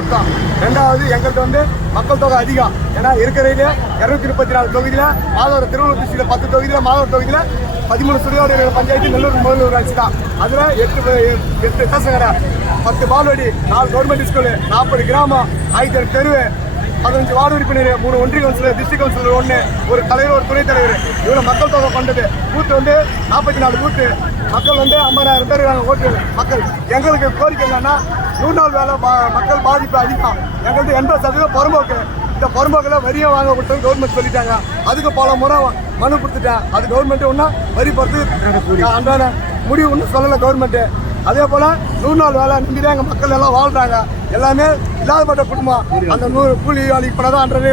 சுத்தம். ரெண்டாவது எங்கள்கிட்ட வந்து மக்கள் தொகை அதிகம். ஏன்னா இருக்கிறதுல இருநூத்தி முப்பத்தி நாலு தொகுதியில் மாதவர திருவள்ளூர் டிஸ்ட்ரிக்ட்ல பத்து தொகுதியில் மாதவர தொகுதியில் பதிமூணு சுடுகாடு பஞ்சாயத்து நெல்லூர் முதல் ஆட்சி தான் அதில் எட்டு எட்டு பேசுகிற பத்து பால்வாடி நாலு கவர்மெண்ட் ஸ்கூலு நாற்பது கிராமம் ஆயிரத்தி எட்டு தெருவு பதினஞ்சு வார்டு உறுப்பினர் மூணு ஒன்றிய கவுன்சிலர் டிஸ்ட்ரிக்ட் கவுன்சிலர் ஒன்று ஒரு தலைவர் ஒரு துணைத் தலைவர். இவ்வளோ மக்கள் தொகை கொண்டது. பூத்து வந்து நாற்பத்தி நாலு பூத்து. மக்கள் வந்து ஐம்பதாயிரம் பேர் நாங்கள் ஓட்டு. மக்கள் எங்களுக்கு கோரிக்கை என்னன்னா நூறு நாள் வேலை மக்கள் பாதிப்பு அதிகம். எங்களுக்கு எண்பது சதவீதம் புறம்போக்கு. இந்த புறம்போக்கில் வரியை வாங்க கொடுத்தது கவர்மெண்ட் சொல்லிட்டாங்க. அதுக்கு பல முறை மனு கொடுத்துட்டேன். அது கவர்மெண்ட் ஒன்றும் வரி பொறுத்து அன்றாட முடிவு ஒன்றும் சொல்லலை கவர்மெண்ட்டு அதே போல நூறு நாள் வேலை நம்பி தான் எங்கள் மக்கள் எல்லாம் வாழ்றாங்க. எல்லாமே இல்லாதப்பட்ட குடும்பம். அந்த நூறு கூலி வேலைக்கு போனதான்றதே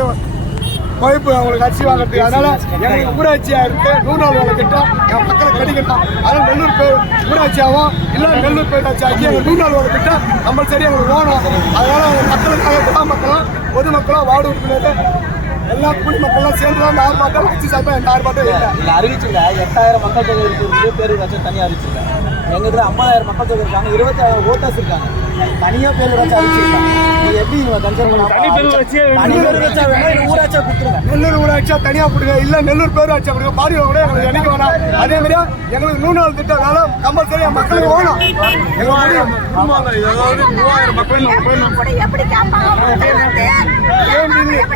குழைப்பு அவங்களுக்கு அரிசி வாங்குறதுக்கு. அதனால எங்களுக்கு ஊராட்சியா இருக்கு நூறு நாள் வேலை கிட்ட என் மக்களுக்கு கிடைக்கணும் அதனால நெல்லூர் பேர் ஊராட்சியாகவும் இல்லை நெல்லூர் பேராட்சி ஆக்கி எங்களுக்கு நூறு நாள் வேலை திட்டம் கம்பல்சரி எங்களுக்கு வேணும் அதனால மக்களுக்காக கிராம பொதுமக்களும் வார்டு உறுப்பினர் எல்லா குடிமக்கள்லாம் சேர்ந்து தான் ஆர்ப்பாட்டம் கட்சி சார்பாக எந்த ஆர்ப்பாட்டம் இல்லை. இல்ல அறிவிச்சுங்க எட்டாயிரம் மக்கள் தொகை இருக்கிறது பேரூராட்சி தனியாக அறிவிச்சிருக்காங்க. எங்க இதுல ஐம்பதாயிரம் மக்கள் தொகை இருக்காங்க இருபத்தாயிரம் ஓட்டர்ஸ் இருக்காங்க. தனியா பேரூராட்சி அறிவிச்சிருக்காங்க. நீங்க எப்படி இவங்க கன்சர்ன் பண்ண தனி பேரூராட்சியா வேணா இல்ல ஊராட்சியா கொடுத்துருங்க. நெல்லூர் ஊராட்சியா தனியா கொடுங்க இல்ல நெல்லூர் பேரூராட்சி கொடுங்க பாடி கூட எங்களுக்கு என்னைக்கு வேணாம். அதே மாதிரியா எங்களுக்கு நூறு நாள் திட்டம் வேலை கம்பல்சரியா மக்களுக்கு வேணும். எங்களுக்கு முடியும் கூட எப்படி கேட்பாங்க?